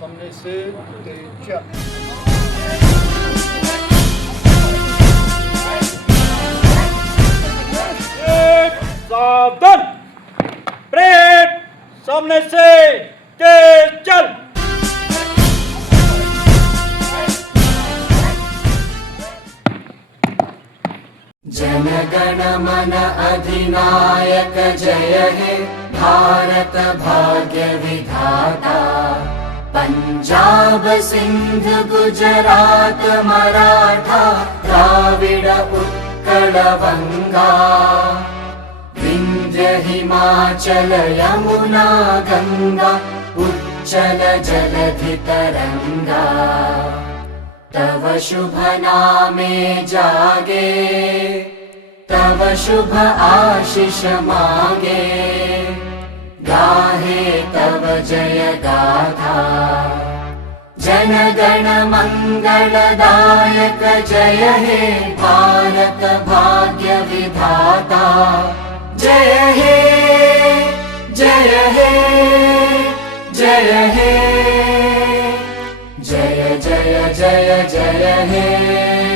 सामने से तेज सावधान। परेड सामने से तेज चल। जनगण मन अधिनायक जय हे भारत भाग्य विधाता। पंजाब सिंध गुजरात मराठा द्राविड उत्कल बंगा। विंध्य हिमाचल यमुना गंगा उच्चल जलधि तरंगा। तव शुभ नामे जागे तव शुभ आशीष मांगे। गाहे तव जय गाथा जन गण मंगलदायक जय हे भारत भाग्य विधाता। जय हे जय हे जय हे जय जय जय जय हे।